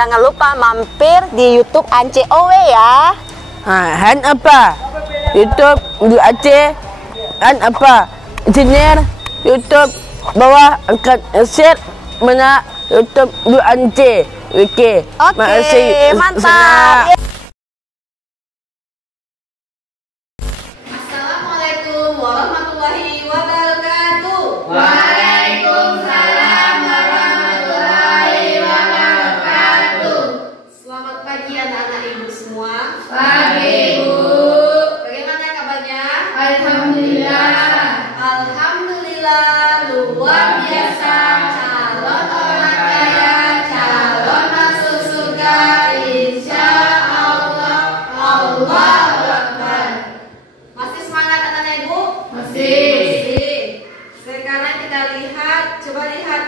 jangan lupa mampir di YouTube Ance Owe ya. Han apa? YouTube di Aceh. Han apa? Engineer YouTube bawah angkat share mana YouTube di Ance. Oke. Oke, mantap. Assalamualaikum warahmatullahi wabarakatuh. Waalaikumsalam warahmatullahi wabarakatuh. Selamat pagi anak-anak ibu semua. Pagi, Bu. Bagaimana kabarnya? Alhamdulillah. Alhamdulillah luar biasa. Calon orang kaya, calon masuk surga, insya Allah. Allahu Akbar. Masih semangat anak-anak ibu? Masih. Sekarang kita lihat, coba lihat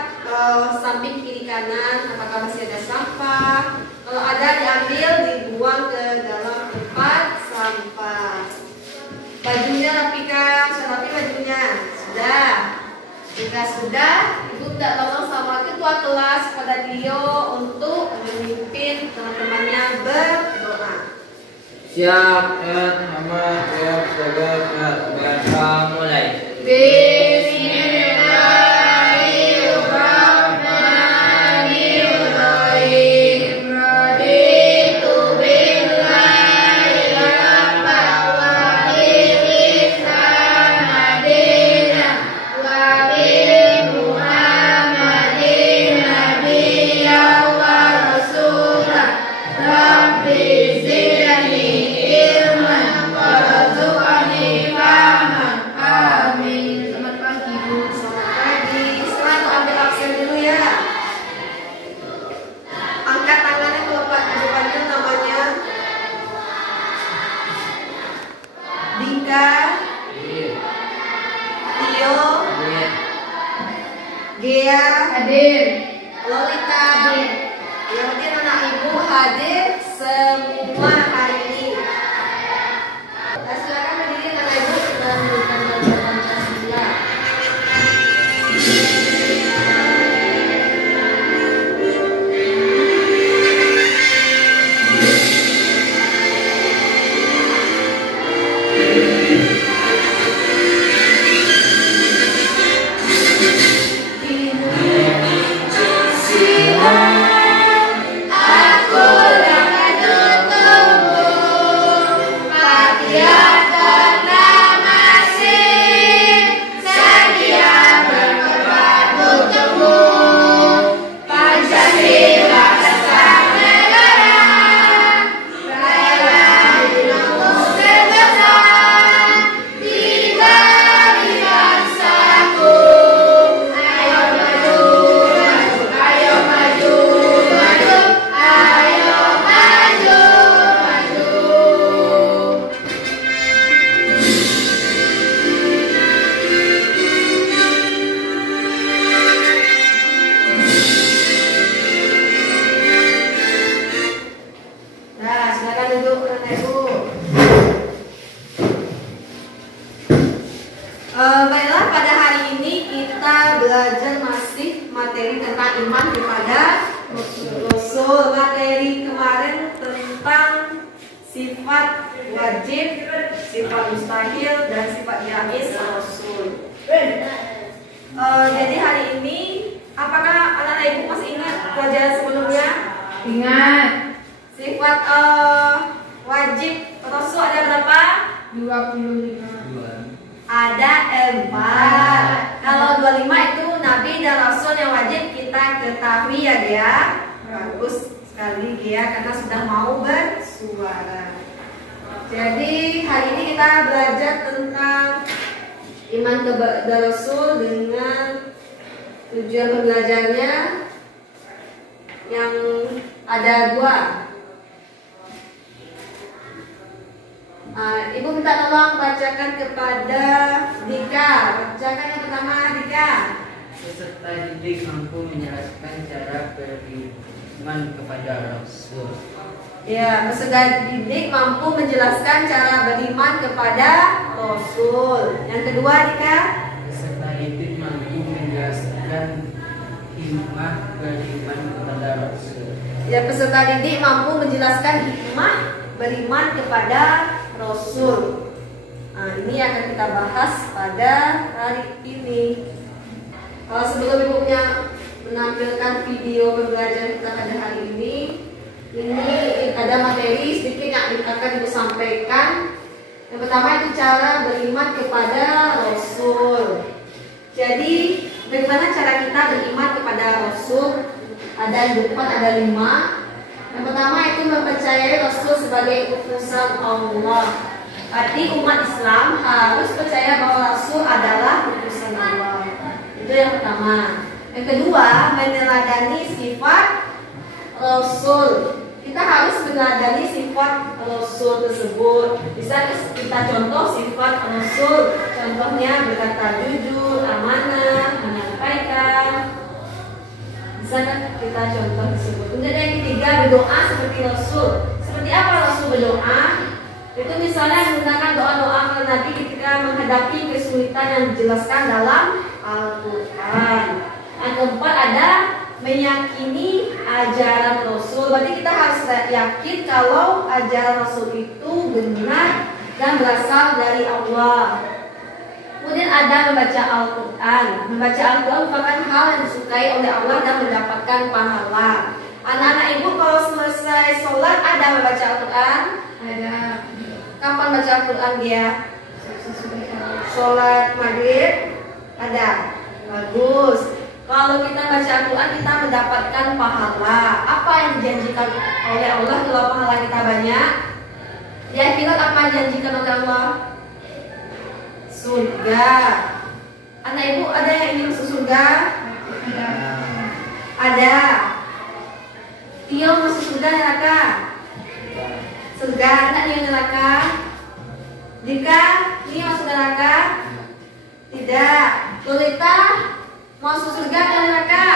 samping kiri kanan, apakah masih ada sampah? Kalau ada diambil, dibuang ke dalam tempat sampah. Bajunya rapikan, sudah rapi bajunya? Sudah. Jika sudah, ibu tidak tolong sama ketua kelas pada Dio untuk memimpin teman-temannya berdoa. Siap, Muhammad, siap, sabar, baca mulai. Bismillahirrahmanirrahim. Raditu billahi rabban wa bil Islam madinah wa bi Muhammadin nabiyyan wa rasulah. Rabbi zidni ilman warzuqni fahman. Amin. Selamat pagi, Bu. Selamat pagi. Selalu ambil absen dulu ya. Angkat tangannya kalau Pak Ibu panggil namanya. Dika, Tio, Gea, Hadir. Lolita hadir. Yang penting anak ibu hadir semua hari ini. Nah, silakan berdiri anak ibu dan berikan bendera Pancasila. Aku dapat dukungmu, patriot masih sedia berkorban untukmu. Pancasila dasar negara, rela hidupmu sebesar tiga di bangsaku. Ayo maju, maju, ayo maju, maju, ayo maju, maju. Nah, silakan duduk anak ibu. Baiklah, pada hari ini kita belajar masih materi tentang iman kepada Rasul. Materi kemarin tentang sifat wajib, sifat mustahil, dan sifat jamis Rasul. Jadi hari ini, apakah anak-anak ibu masih ingat pelajaran sebelumnya? Ingat, Sifat wajib Rasul ada berapa? 25. Ada 4. Kalau 25 itu Nabi dan Rasul yang wajib kita ketahui ya Gia. Bagus sekali Gia karena sudah mau bersuara. Jadi hari ini kita belajar tentang iman kepada Rasul dengan tujuan pembelajarnya yang ada 2. Ibu minta tolong bacakan kepada Dika. Bacakan yang pertama Dika. Peserta didik mampu menjelaskan cara beriman kepada Rasul. Ya, peserta didik mampu menjelaskan cara beriman kepada Rasul. Yang kedua Dika. Peserta didik mampu menjelaskan hikmah beriman kepada Rasul. Ya, peserta didik mampu menjelaskan hikmah beriman kepada Rasul. Nah, ini akan kita bahas pada hari ini. Sebelum ibunya menampilkan video pembelajaran kita pada hari ini ada materi sedikit yang akan ibu sampaikan. Yang pertama itu cara beriman kepada Rasul. Jadi, bagaimana cara kita beriman kepada Rasul? Ada di depan ada 5. Yang pertama itu mempercayai Rasul sebagai utusan Allah. Arti umat Islam harus percaya bahwa Rasul adalah utusan Allah. Itu yang pertama. Yang kedua, meneladani sifat Rasul. Kita harus meneladani sifat Rasul tersebut. Bisa kita contoh sifat Rasul. Contohnya berkata jujur, amanah, menyampaikan. Bisa kita contoh tersebut. Kemudian yang ketiga, berdoa seperti Rasul. Seperti apa Rasul berdoa? Itu misalnya menggunakan doa-doa para Nabi ketika menghadapi kesulitan yang dijelaskan dalam Al-Quran. Yang keempat ada meyakini ajaran Rasul. Berarti kita harus yakin kalau ajaran Rasul itu benar dan berasal dari Allah. Kemudian ada membaca Al-Quran. Membaca Al-Quran merupakan hal yang disukai oleh Allah dan mendapatkan pahala. Anak-anak ibu kalau selesai sholat ada membaca Al-Quran? Ada. Kapan baca Al-Quran dia? Sholat maghrib? Ada. Bagus. Kalau kita baca Al-Quran kita mendapatkan pahala. Apa yang dijanjikan oleh Allah kalau pahala kita banyak? Di akhirat apa yang dijanjikan oleh Allah? Surga. Anak ibu ada yang ingin masuk surga? Ada. Tio masuk surga neraka? Surga. Anak Tio neraka? Jika Tio masuk neraka? Tidak. Lolita masuk surga atau neraka?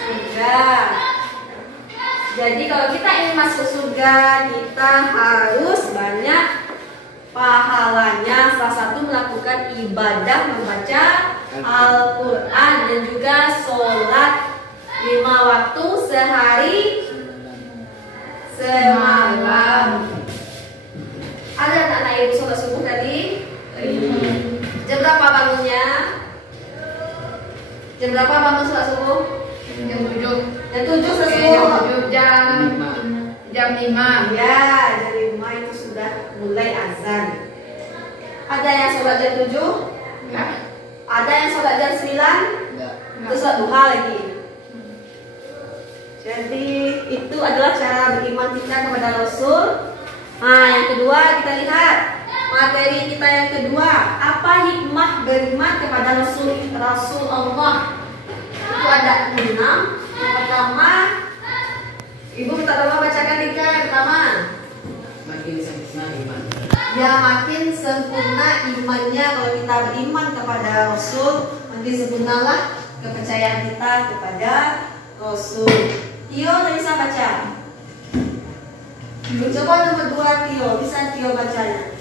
Surga. Jadi kalau kita ingin masuk surga kita harus banyak pahalanya. Salah satu melakukan ibadah membaca Al-Quran dan juga sholat 5 waktu sehari semalam. Ada anak-anak ibu sholat subuh tadi? Jam berapa bangunnya? Jam berapa bangun sholat subuh? Jam 7. Jam 7 sholat Jam subuh? 7 jam 5. Ya, jam 5 itu sudah mulai azan. Ada yang sholat jam 7? Enggak. Ada yang sholat jam 9? Enggak. Itu sholat duha lagi. Jadi itu adalah cara beriman kita kepada Rasul. Nah, yang kedua kita lihat materi kita yang kedua. Apa hikmah beriman kepada Rasul Allah? Itu ada 6. Yang pertama, ibu minta tolong bacakan Dika yang pertama. Makin sempurna iman. Ya, makin sempurna imannya. Kalau kita beriman kepada Rasul, makin sempurnalah kepercayaan kita kepada Rasul. Tio bisa baca. Coba nomor 2 Tio, bisa Tio bacanya.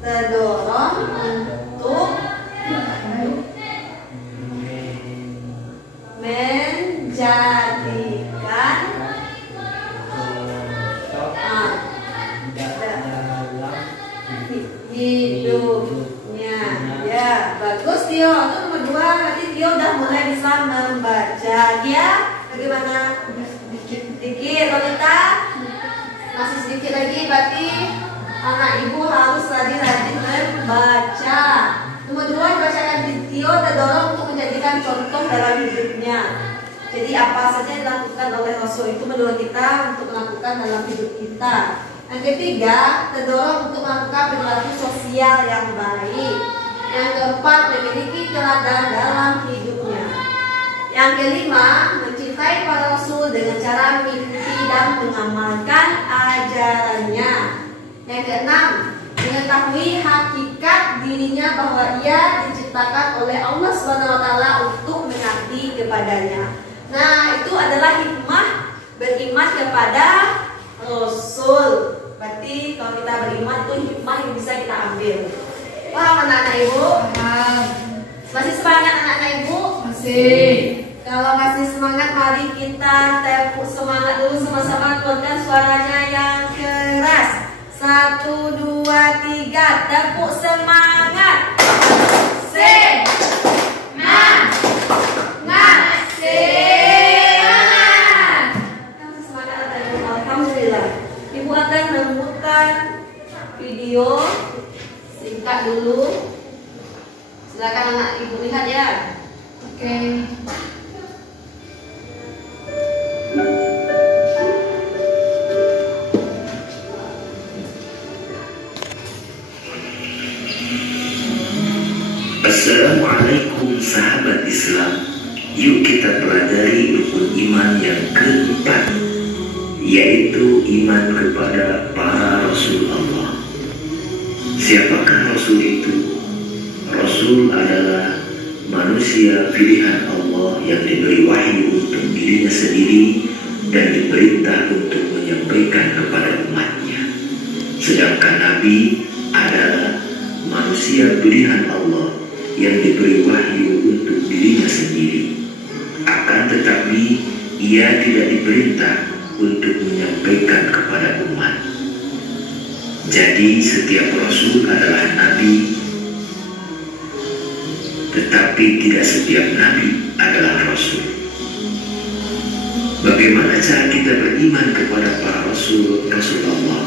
Terdorong untuk menjadikan hidupnya. Ya, bagus Tio. Itu nomor 2. Berarti Tio udah mulai bisa membaca. Dia bagaimana? Sedikit. Lolita masih sedikit lagi. Berarti anak ibu harus rajin-rajin membaca. Nomor 2 dibacakan di Tio terdorong untuk menjadikan contoh dalam hidupnya. Jadi apa saja yang dilakukan oleh Rasul itu menurut kita untuk melakukan dalam hidup kita. Yang ketiga, terdorong untuk melakukan perilaku sosial yang baik. Yang keempat, memiliki teladan dalam hidupnya. Yang kelima, mencintai para Rasul dengan cara mengikuti dan mengamalkan ajarannya. Yang keenam, mengetahui hakikat dirinya bahwa ia diciptakan oleh Allah SWT untuk mengabdi kepadanya. Nah, itu adalah hikmah beriman kepada Rasul. Berarti kalau kita beriman itu hikmah yang bisa kita ambil. Paham anak-anak ibu? Paham. Masih semangat anak-anak ibu? Masih. Kalau masih semangat, mari kita tepuk semangat dulu sama-sama. Keluarkan suaranya yang keras. 1, 2, 3, tepuk semangat. Semangat anak ibu. Alhamdulillah. Ibu akan memutar video singkat dulu. Silakan anak ibu lihat ya. Oke. Assalamualaikum sahabat Islam. Yuk kita pelajari rukun iman yang keempat, yaitu iman kepada para Rasul Allah. Siapakah Rasul itu? Rasul adalah manusia pilihan Allah yang diberi wahyu untuk dirinya sendiri dan diperintah untuk menyampaikan kepada umatnya. Sedangkan Nabi adalah manusia pilihan Allah yang diberi wahyu untuk dirinya sendiri. Akan tetapi ia tidak diperintah untuk menyampaikan kepada umat. Jadi setiap Rasul adalah Nabi, tetapi tidak setiap Nabi adalah Rasul. Bagaimana cara kita beriman kepada para Rasul Allah?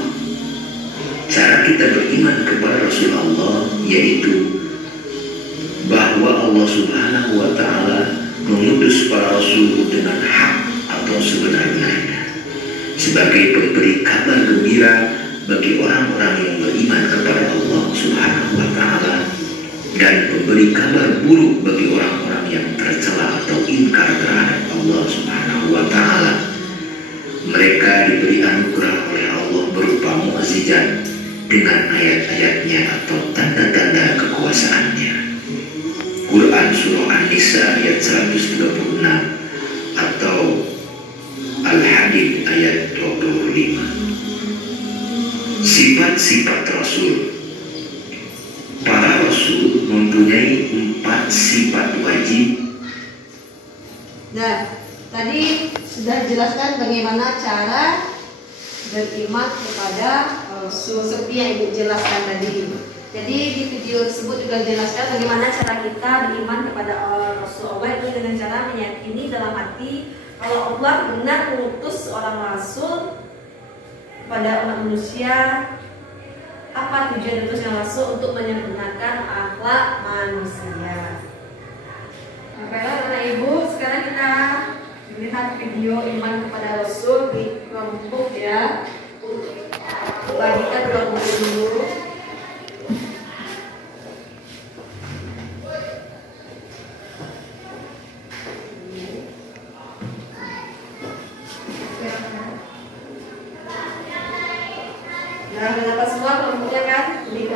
Cara kita beriman kepada Rasul Allah yaitu bahwa Allah Subhanahu wa Ta'ala mengutus para Rasul dengan hak atau sebenar-benarnya sebagai pemberi kabar gembira bagi orang-orang yang beriman kepada Allah Subhanahu wa Ta'ala, dan pemberi kabar buruk bagi orang-orang yang tercela atau ingkar terhadap Allah Subhanahu wa Ta'ala. Mereka diberi anugerah oleh Allah berupa mukjizat dengan ayat-ayatnya atau tanda-tanda kekuasaannya. Quran Surah An-Nisa ayat 136 atau Al-Hadid ayat 25. Sifat-sifat Rasul. Para Rasul mempunyai 4 sifat wajib. Nah, tadi sudah dijelaskan bagaimana cara beriman kepada Rasul seperti yang Ibu jelaskan tadi. Jadi di video tersebut juga dijelaskan bagaimana cara kita beriman kepada Rasul Allah itu dengan cara meyakini dalam hati kalau Allah benar mengutus seorang Rasul pada umat manusia. Apa tujuan utusnya Rasul? Untuk menyempurnakan akhlak manusia. Baiklah anak ibu, sekarang kita melihat video iman kepada Rasul di kelompok ya. Bagikan kelompok dulu. Nah, kenapa semua kelompoknya kan? Itu.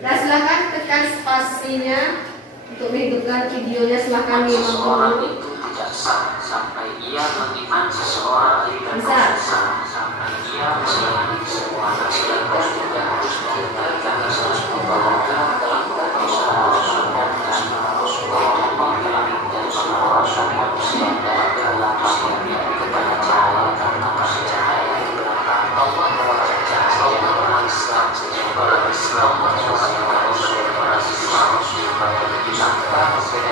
Nah, silakan tekan spasinya untuk menghidupkan videonya. Silakan ditonton dulu. Tidak sah sampai ia meniman seseorang Bisa. sampai ia melayani semua manusia dan harus meninggalkan harus membawakan dalam perusahaan Rasulullah dan semua Rasul manusia dalam manusia kepada cahaya karena masih cahaya yang belakang Allah mengajak cahaya orang Islam orang Islam supaya Rasul para siswa Rasul pada disangka Rasul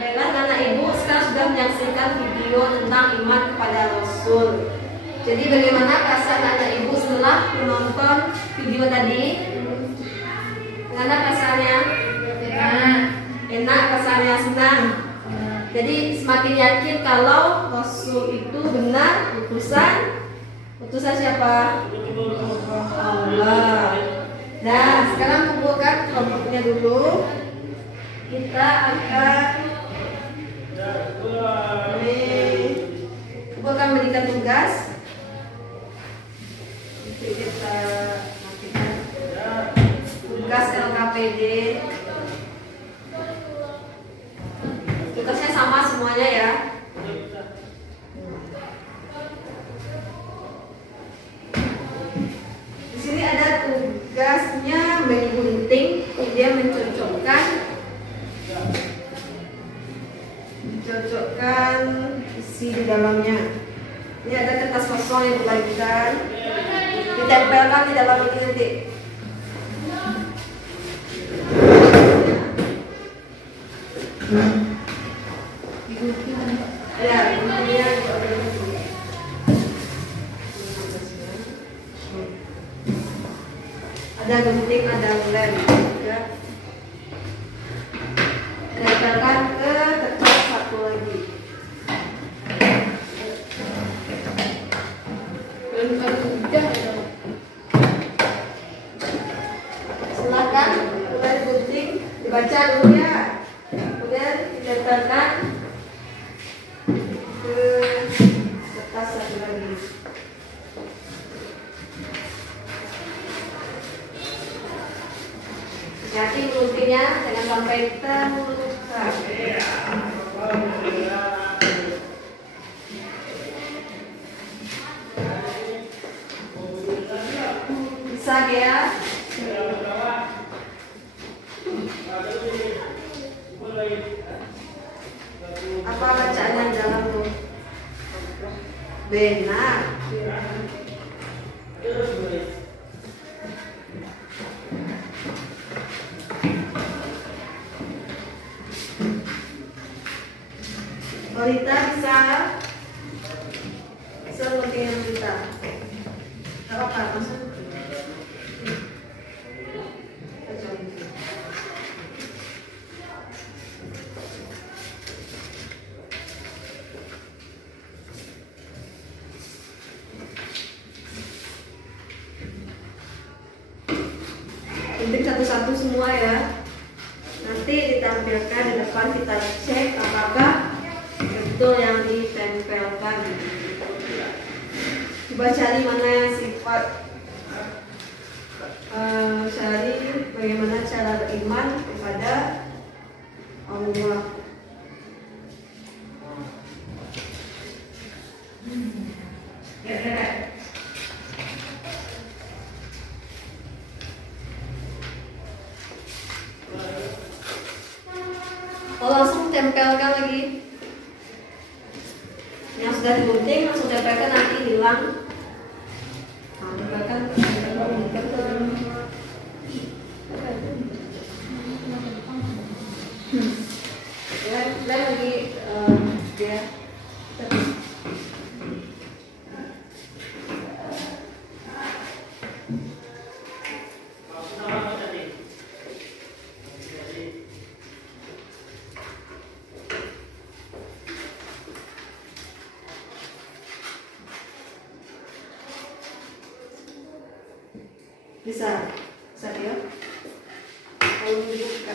Baiklah anak ibu, sekarang sudah menyaksikan video tentang iman kepada Rasul. Jadi bagaimana perasaan anak ibu setelah menonton video tadi? Bagaimana perasaannya? Enak perasaannya, senang. Jadi semakin yakin kalau Rasul itu benar utusan siapa? Allah. Nah, sekarang kumpulkan kelompoknya dulu. Kita akan berikan tugas. Kita matikan tugas LKPD. Tugasnya sama semuanya ya. Di sini ada tugasnya menggunting, dia mencocokkan isi di dalamnya. Ini ada kertas kosong yang dibagikan, ditempelkan di dalam ini nanti. Ya, guntingnya ada gunting, ada lem juga. Tempelkan ke kertas satu lagi. Silakan mulai gunting, dibaca dulu ya. Kemudian ditempelkan ke kertas satu lagi. Hati guntingnya jangan sampai terluka. Bisa ya? Apa bacaan yang dalam tuh? Benar. Rita bisa gunting yang Rita. Apa maksud? Gunting satu-satu semua ya. Nanti ditampilkan di depan, kita cek apakah betul yang ditempelkan. Coba cari mana sifat, cari bagaimana cara beriman kepada Allah. Langsung tempelkan lagi. Yang sudah digunting langsung tempelkan, nanti hilang. Tempelkan. Ya, lagi dia. Bisa ya? Kalau dibuka.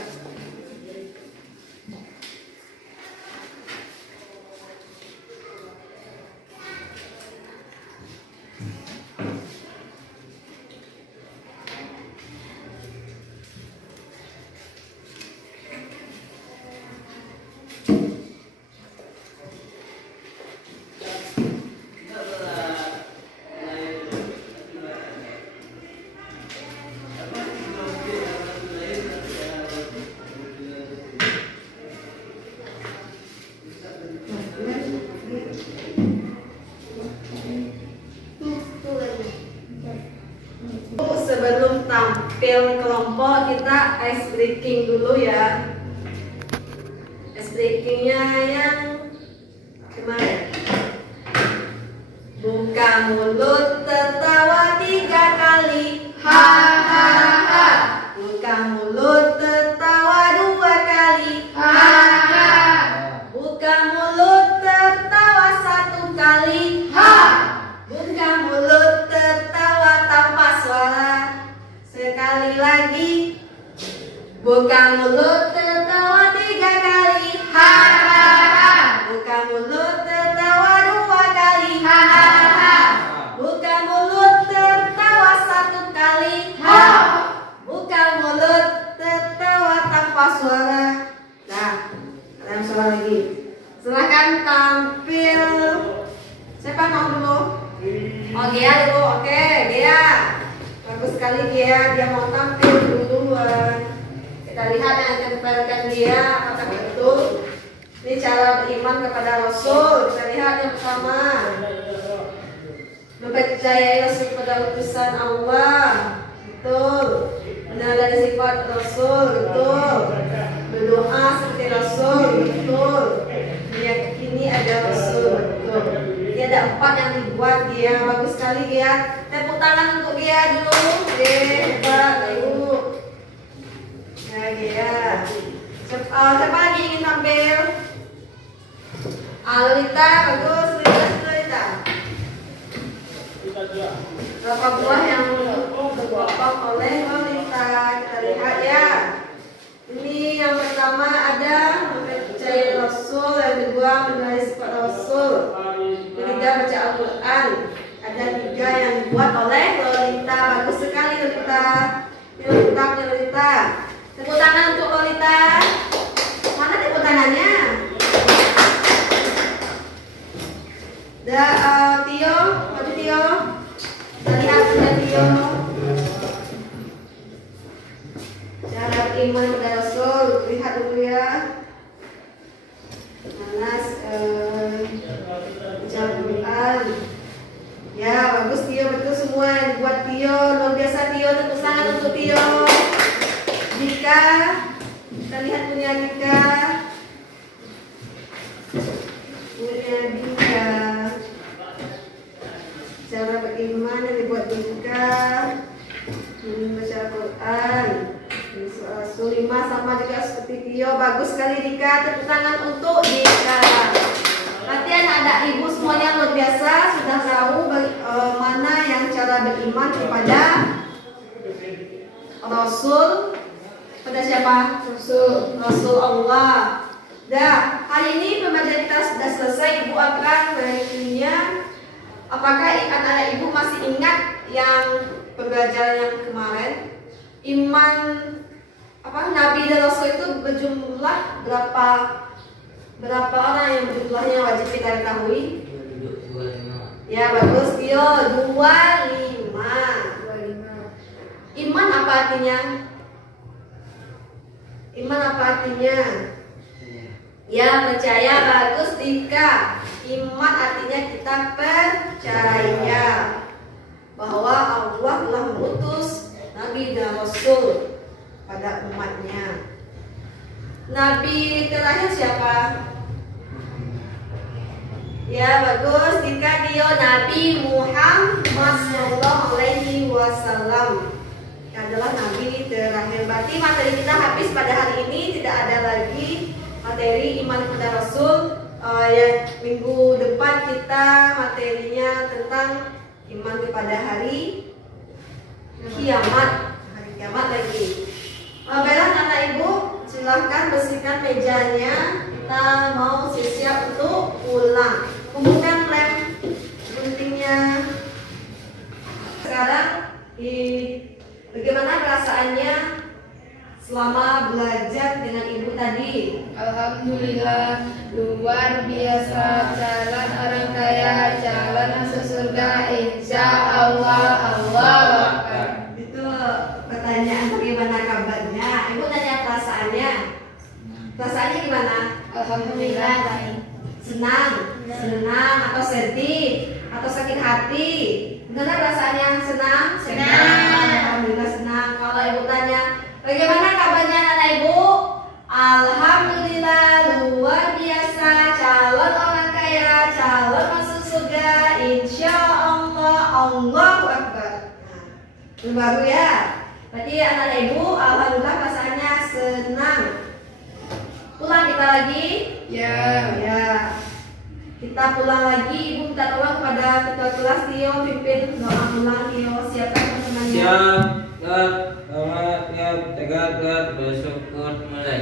Sebelum tampil kelompok, kita ice breaking dulu ya. Mistiknya yang kemarin. Buka mulut tertawa 3 kali. Ha ha ha. Buka mulut tertawa 2 kali. Ha ha. Buka mulut tertawa 1 kali. Ha. Buka mulut tertawa tanpa suara. Sekali lagi. Buka mulut tertawa 3 kali. Ha ha ha. Buka mulut tertawa 2 kali. Ha ha ha. Buka mulut tertawa 1 kali. Ha. Buka mulut tertawa tanpa suara. Nah, ada suara lagi. Silahkan tampil. Siapa mau dulu? Oh, Gia dulu. Oke, Gia. Bagus sekali Gia. Dia mau tampil duluan. Kita lihat yang akan ditampilkan dia apakah betul. Ini cara beriman kepada Rasul. Kita lihat yang pertama. Mempercayai Rasul kepada utusan Allah. Betul. Mengenali sifat Rasul. Betul. Berdoa seperti Rasul. Betul. Meyakini ada Rasul. Betul. Ini ada 4 yang dibuat dia. Bagus sekali dia. Tepuk tangan untuk dia dulu. Hebat Ibu. Ya. Siapa lagi ingin tampil? Lolita, bagus. Lolita. Berapa buah yang terpotong oleh Lolita? Kita lihat ya. Ini yang pertama ada mempercayai Rasul, yang kedua mengenali sifat Rasul, ketiga baca Al-Quran. Ada 3 yang dibuat oleh Lolita. Bagus sekali Lolita. Lolita. Tepuk tangan untuk Lolita. Mana tepuk tangannya? Tio, maju Tio. Kita lihat sudah Tio. Syarat iman kepada Rasul, lihat dulu ya. Mana Al-Quran. Ya, bagus Tio, betul semua yang dibuat Tio. Luar biasa Tio, tepuk tangan untuk Tio. Dika, kita lihat punya Dika. Cara beriman yang dibuat Dika. Baca Al-Quran. Rasul 5 sama juga seperti Tio. Bagus sekali Dika. Tepuk tangan untuk Dika. Latihan ada ibu semuanya luar biasa. Sudah tahu mana yang cara beriman kepada Rasul. Pada siapa? Rasul Allah. Dah, hari ini pembelajaran kita sudah selesai. Ibu akan mereview-nya. Apakah anak-anak ibu masih ingat yang pembelajaran yang kemarin? Iman Nabi dan Rasul itu berjumlah berapa orang yang jumlahnya wajib kita ketahui? Ya bagus Tio, 25. Iman apa artinya? Iman apa artinya? Ya percaya. Bagus Dika. Iman artinya kita percaya bahwa Allah telah mengutus Nabi dan Rasul pada umatnya. Nabi terakhir siapa? Ya bagus Dika Dio. Nabi Muhammad SAW adalah Nabi terakhir. Berarti materi kita habis pada hari ini. Tidak ada lagi materi iman kepada Rasul. Minggu depan kita materinya tentang iman kepada hari kiamat. Hari kiamat lagi. Baiklah anak ibu, silahkan bersihkan mejanya. Kita mau siap untuk pulang. Kumpulkan lem guntingnya. Sekarang bagaimana perasaannya selama belajar dengan ibu tadi? Alhamdulillah, luar biasa. Jalan orang kaya, jalan masuk surga, insya Allah. Allah Akbar. Itu pertanyaan bagaimana kabarnya? Ibu tanya perasaannya. Perasaannya gimana? Alhamdulillah baik. Senang atau sedih atau sakit hati? Gimana perasaannya? Senang. Alhamdulillah senang. Kalau ibu tanya, bagaimana kabarnya anak ibu? Alhamdulillah luar baru ya. Berarti anak ibu, alhamdulillah perasaannya senang. Pulang kita lagi? Ya. Ya. Kita pulang lagi. Ibu minta tolong kepada ketua kelas Tio pimpin doa pulang. Tio siapkan teman-temannya. Siap, tegak, bersyukur mulai.